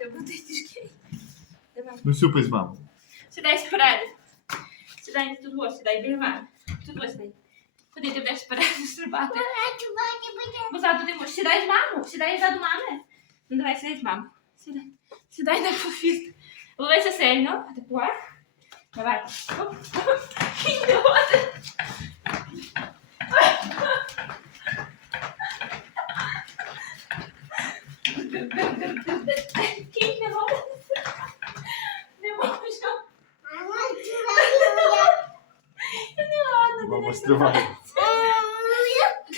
тебе буде тяжкий. Давай. Ну сюпи з мамою. Сідай спереду. Сідай тут ось, сідай біля мене. Тут ось сідай. Куди ти будеш спереду стрибати? Позаду ти можеш. Сідай з мамою. Сідай ззаду мами. Ну давай, сідай з мамою. Сідай. Сідай на пофіст. Ловися сильно. А тепер. Давай. Оп. Кінь ладно, ти Мама не стриває.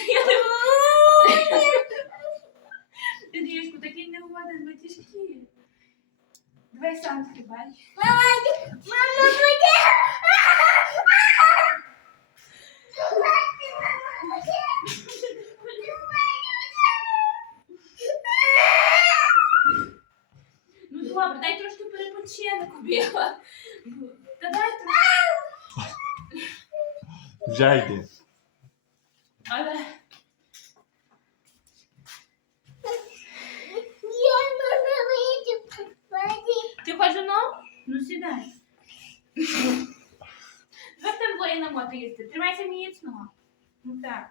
Я не Дідішку, такий не годен, бо тяжкі. Давай сам стрибай. Ну добре, дай трошки перепочинок біла. Та дай трошки. Вже йди. Але ти хочеш знову? Ну сідай. Як ти двоє на моти їсти? Тримайся міцно. Ну так.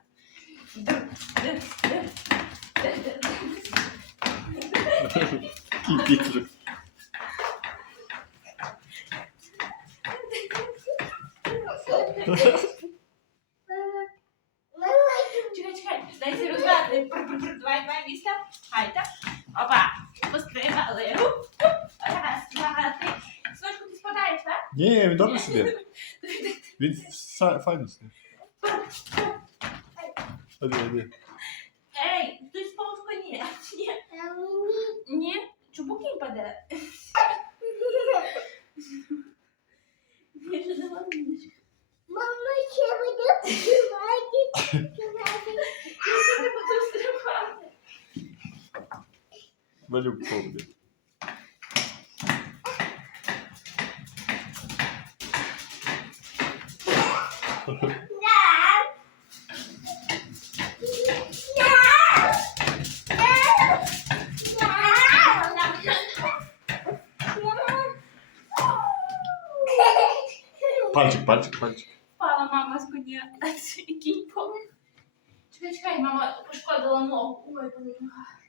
Кіпітр. Чекай, Давай, давай, місце. Хайта. Опа. Пострибали. Уп, уп. Раз, два, три. Сонечко, ти спадаєш, так? Ні, він добре сидить. Він са- файно сидить. Ходи, ходи. Ей, хтось сповз коні. Ні. Ні. Чому кінь паде? Я ж не Valeu, pobre. Parte, parte, parte. Fala, mamma, scugnina. Che c'hai, mamma? Puoi squadrare la nuova? meu.